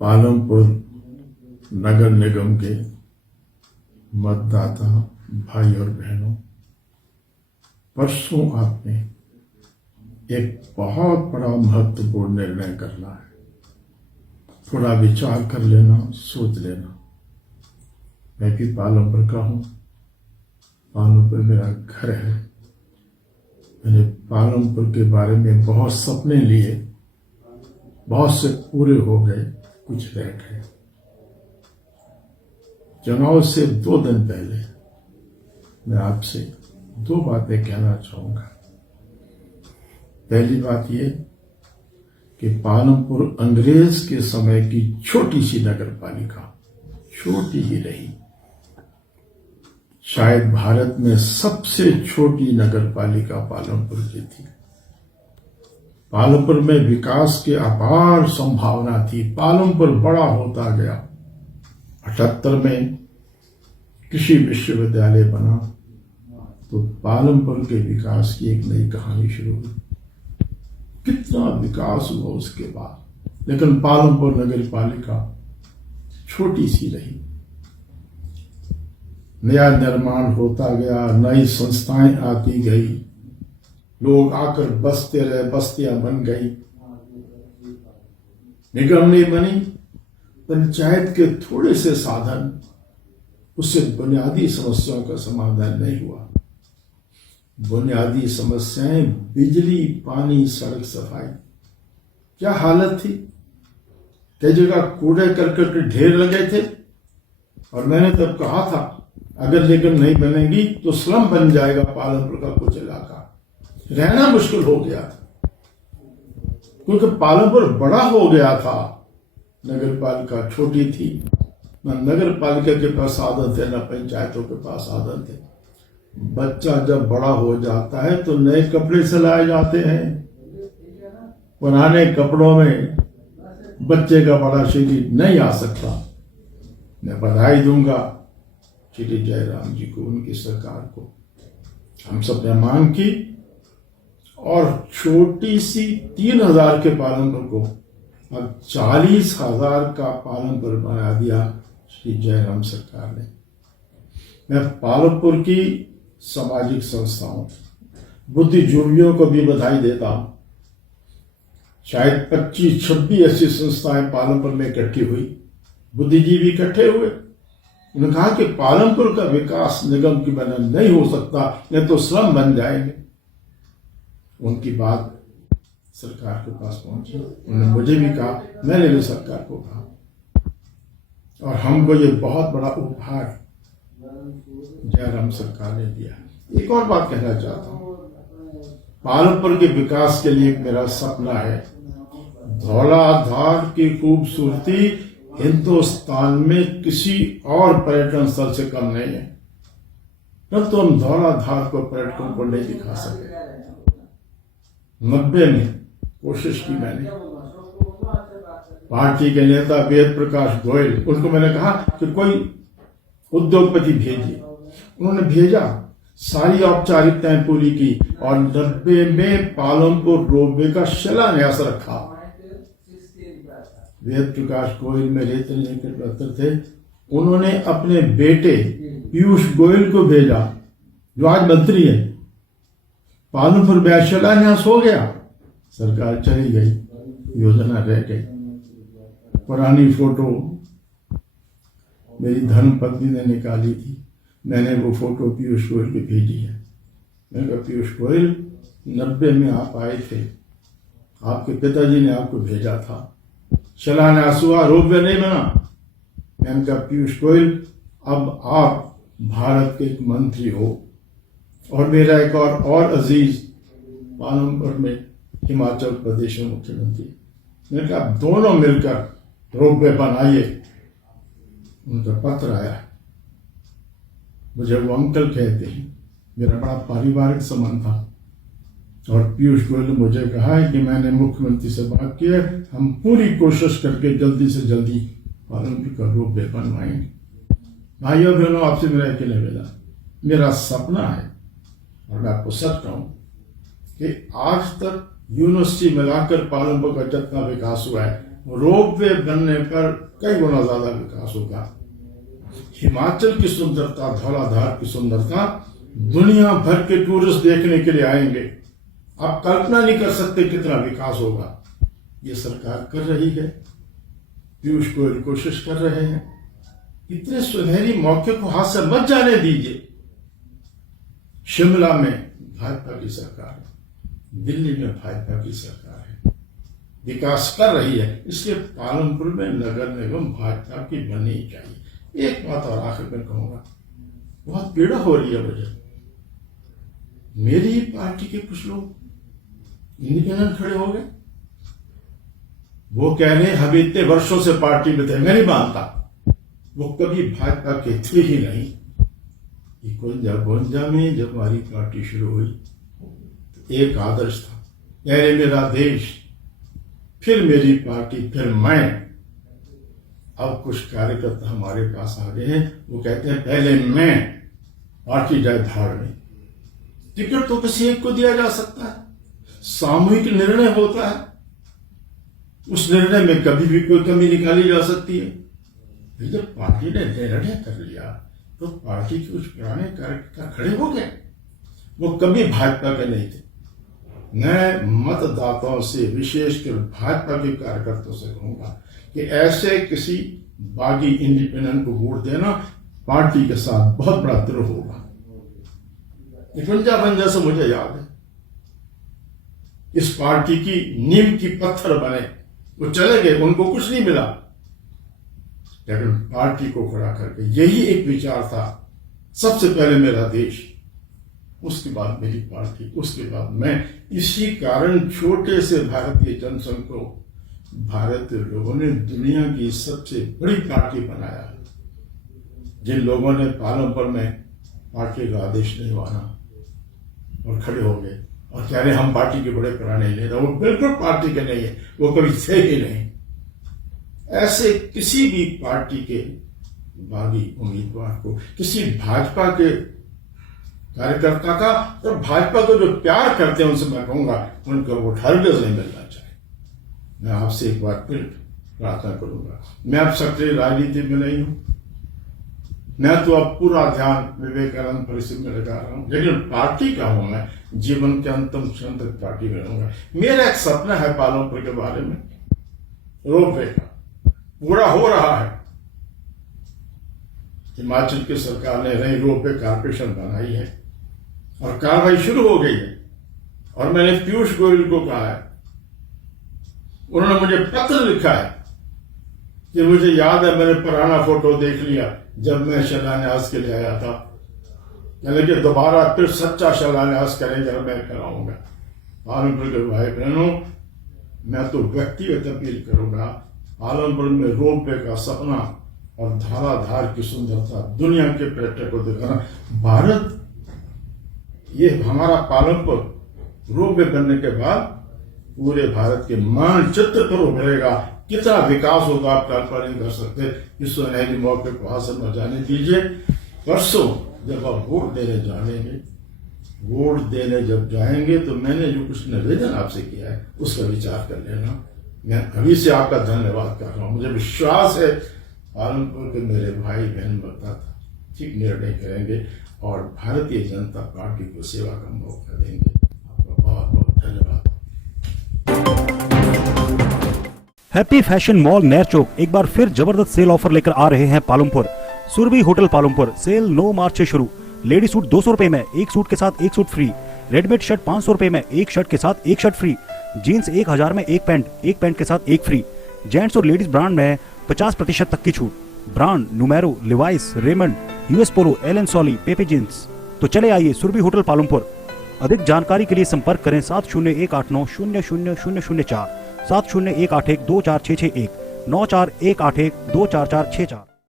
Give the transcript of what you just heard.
पालमपुर नगर निगम के मतदाता भाई और बहनों, परसों आपने एक बहुत बड़ा महत्वपूर्ण निर्णय करना है। थोड़ा विचार कर लेना, सोच लेना। मैं भी पालमपुर का हूँ, पालमपुर मेरा घर है। मैंने पालमपुर के बारे में बहुत सपने लिए, बहुत से पूरे हो गए, कुछ रह गए। चुनाव से 2 दिन पहले मैं आपसे 2 बातें कहना चाहूंगा। पहली बात यह कि पालमपुर अंग्रेज के समय की छोटी सी नगर पालिका, छोटी ही रही, शायद भारत में सबसे छोटी नगर पालिका पालमपुर की थी। पालमपुर में विकास की अपार संभावना थी। पालमपुर बड़ा होता गया। 78 में कृषि विश्वविद्यालय बना तो पालमपुर के विकास की एक नई कहानी शुरू हुई। कितना विकास हुआ उसके बाद, लेकिन पालमपुर नगर पालिका छोटी सी रही। नया निर्माण होता गया, नई संस्थाएं आती गई, लोग आकर बसते रहे, बस्तियां बन गई। निगम नहीं बनी, पंचायत के थोड़े से साधन, उससे बुनियादी समस्याओं का समाधान नहीं हुआ। बुनियादी समस्याएं बिजली, पानी, सड़क, सफाई, क्या हालत थी। कई जगह कूड़े करकट के ढेर लगे थे और मैंने तब कहा था अगर निगम नहीं बनेगी तो स्लम बन जाएगा पालमपुर का कुछ इलाका। रहना मुश्किल हो गया था क्योंकि पालमपुर बड़ा हो गया था, नगर पालिका छोटी थी। न नगर पालिका के पास साधन थे, न पंचायतों के पास साधन थे। बच्चा जब बड़ा हो जाता है तो नए कपड़े सिलाए जाते हैं। पुराने कपड़ों में बच्चे का बड़ा शरीर नहीं आ सकता। मैं बधाई दूंगा श्री जयराम जी को, उनकी सरकार को। हम सब ने मांग की और छोटी सी 3000 के पालमपुर को अब 40,000 का पालमपुर बना दिया श्री जयराम सरकार ने। मैं पालमपुर की सामाजिक संस्थाओं, बुद्धिजीवियों को भी बधाई देता हूं। शायद 25-26 ऐसी संस्थाएं पालमपुर में इकट्ठी हुई, बुद्धिजीवी इकट्ठे हुए। उन्होंने कहा कि पालमपुर का विकास निगम की बना नहीं हो सकता, नहीं तो स्लम बन जाएंगे। उनकी बात सरकार के पास पहुंची, उन्होंने मुझे भी कहा, मैंने भी सरकार को कहा, और हमको ये बहुत बड़ा उपहार जयराम सरकार ने दिया। एक और बात कहना चाहता हूं, पालमपुर के विकास के लिए मेरा सपना है। धौलाधार की खूबसूरती हिंदुस्तान में किसी और पर्यटन स्थल से कम नहीं है, परंतु तो हम धौलाधार को पर्यटकों को नहीं दिखा सके। 90 में कोशिश की मैंने। पार्टी के नेता वेद प्रकाश गोयल, उनको मैंने कहा कि कोई उद्योगपति भेजिए। उन्होंने भेजा, सारी औपचारिकताएं पूरी की और 90 में पालमपुर रोपवे का शिलान्यास रखा। वेद प्रकाश गोयल मेरे इतने निकट थे, उन्होंने अपने बेटे पीयूष गोयल को भेजा जो आज मंत्री है। पालमपुर में शिलान्यास हो गया, सरकार चली गई, योजना रह गई। पुरानी फोटो मेरी धर्मपत्नी ने निकाली थी, मैंने वो फोटो पीयूष गोयल को भेजी है। मैंने कहा पीयूष गोयल, 90 में आप आए थे, आपके पिताजी ने आपको भेजा था, शिलान्यास हुआ, रोपवे नहीं बना। मैंने कहा पीयूष गोयल, अब आप भारत के एक मंत्री हो और मेरा एक और अजीज पालमपुर में हिमाचल प्रदेश में मुख्यमंत्री। मैंने कहा दोनों मिलकर रोपवे बनाइए। उनका पत्र आया, मुझे वो अंकल कहते हैं, मेरा बड़ा पारिवारिक संबंध था। और पीयूष गोयल ने मुझे कहा है कि मैंने मुख्यमंत्री से बात की है, हम पूरी कोशिश करके जल्दी से जल्दी पालमपुर का रोपवे बनवाएंगे। भाइयों बहनों, आपसे मेरा एक निवेदन, मेरा सपना है और मैं आपको सच कहूं कि आज तक यूनिवर्सिटी मिलाकर पालमपुर का जितना विकास हुआ है रोपवे बनने पर कई गुना ज्यादा विकास होगा। हिमाचल की सुंदरता, धौलाधार की सुंदरता दुनिया भर के टूरिस्ट देखने के लिए आएंगे। आप कल्पना नहीं कर सकते कितना विकास होगा। ये सरकार कर रही है, पीयूष गोयल कोशिश कर रहे हैं। इतने सुनहरी मौके को हाथ से मत जाने दीजिए। शिमला में भाजपा की सरकार है, दिल्ली में भाजपा की सरकार है, विकास कर रही है, इसलिए पालमपुर में नगर निगम भाजपा की बननी चाहिए। एक बात और आखिर में कहूंगा, बहुत पीड़ा हो रही है मुझे। मेरी ही पार्टी के कुछ लोग इंडिपेंडेंट खड़े हो गए। वो कह रहे हैं हम इतने वर्षों से पार्टी में थे। मैं नहीं मानता, वो कभी भाजपा के थे ही नहीं। 51 में जब हमारी पार्टी शुरू हुई तो एक आदर्श था, पहले मेरा देश, फिर मेरी पार्टी, फिर मैं। अब कुछ कार्यकर्ता हमारे पास आ गए हैं, वो कहते हैं पहले मैं, पार्टी जाए धाड़ में। टिकट तो किसी एक को दिया जा सकता है, सामूहिक निर्णय होता है, उस निर्णय में कभी भी कोई कमी निकाली जा सकती है। जब पार्टी ने निर्णय कर लिया तो पार्टी के कुछ पुराने कार्यकर्ता खड़े हो गए। वो कभी भाजपा के नहीं थे। मैं मतदाताओं से, विशेषकर भाजपा के कार्यकर्ताओं से कहूंगा कि ऐसे किसी बागी इंडिपेंडेंट को वोट देना पार्टी के साथ बहुत बड़ा द्रोह होगा। 51 से मुझे याद है, इस पार्टी की नींव की पत्थर बने, वो चले गए, उनको कुछ नहीं मिला, लेकिन पार्टी को खड़ा करके यही एक विचार था, सबसे पहले मेरा देश, उसके बाद मेरी पार्टी, उसके बाद मैं। इसी कारण छोटे से भारतीय जनसंघ को भारतीय लोगों ने दुनिया की सबसे बड़ी पार्टी बनाया। जिन लोगों ने पालमपुर में पार्टी का आदेश नहीं माना और खड़े हो गए और कह रहे हम पार्टी के बड़े पुराने नहीं थे, वो बिल्कुल पार्टी के नहीं है, वो कभी थे ही नहीं। ऐसे किसी भी पार्टी के बागी उम्मीदवार को, किसी भाजपा के कार्यकर्ता का, तो भाजपा को जो प्यार करते हैं उनसे मैं कहूंगा उनका वोट हरगिज़ नहीं मिलना चाहिए। मैं आपसे एक बार फिर प्रार्थना करूंगा, मैं अब सक्रिय राजनीति में नहीं हूं, मैं तो अब पूरा ध्यान विवेकानंद परिषद में लगा रहा हूं, लेकिन पार्टी का हूं मैं, जीवन के अंतिम क्षण तक पार्टी में रहूंगा। मेरा एक सपना है पालमपुर के बारे में, रोपवे का, पूरा हो रहा है। हिमाचल की सरकार ने नई रोपवे कारपोरेशन बनाई है और कार्रवाई शुरू हो गई है। और मैंने पीयूष गोयल को कहा है, उन्होंने मुझे पत्र लिखा है कि मुझे याद है, मैंने पुराना फोटो देख लिया जब मैं शिलान्यास के लिए आया था, यानी कि दोबारा फिर सच्चा शिलान्यास करेंगे और मैं कराऊंगा। पालमपुर के भाई बहनों, मैं तो व्यक्तिगत अपील करूंगा, पालमपुर में रोपवे का सपना और धौलाधार की सुंदरता दुनिया के पर्यटक को दिखाना। भारत, ये हमारा पालमपुर रोपवे बनने के बाद पूरे भारत के मानचित्र पर उभरेगा। कितना विकास होगा आप कल्पना नहीं कर सकते। इस सुनहरी मौके को हासिल न जाने दीजिए। परसों जब आप वोट देने जाएंगे, वोट देने जब जाएंगे तो मैंने जो कुछ निवेदन आपसे किया है उसका विचार कर लेना। मैं अभी से आपका धन्यवाद कर रहा हूं। मुझे विश्वास है पालमपुर के मेरे भाई बहन मतदाता ठीक निर्णय करेंगे और भारतीय जनता पार्टी को सेवा का मौका देंगे। आपका बहुत बहुत धन्यवाद। हैप्पी फैशन मॉल नहर चौक एक बार फिर जबरदस्त सेल ऑफर लेकर आ रहे हैं पालमपुर। सुरभि होटल पालमपुर। सेल 9 मार्च से शुरू। लेडी सूट 200 रुपए में, एक सूट के साथ एक सूट फ्री। रेडीमेड शर्ट 500 रुपए में, एक शर्ट के साथ एक शर्ट फ्री। जीन्स 1000 में एक पैंट के साथ एक फ्री। जेंट्स और लेडीज ब्रांड में 50% तक की छूट। Brand Numero, Levi's, Raymond, US Polo, Allen Solly, Pepe Jeans. तो चले आइए सुरभि होटल पालमपुर। अधिक जानकारी के लिए संपर्क करें 7018900004, 7018124661, 94181244464।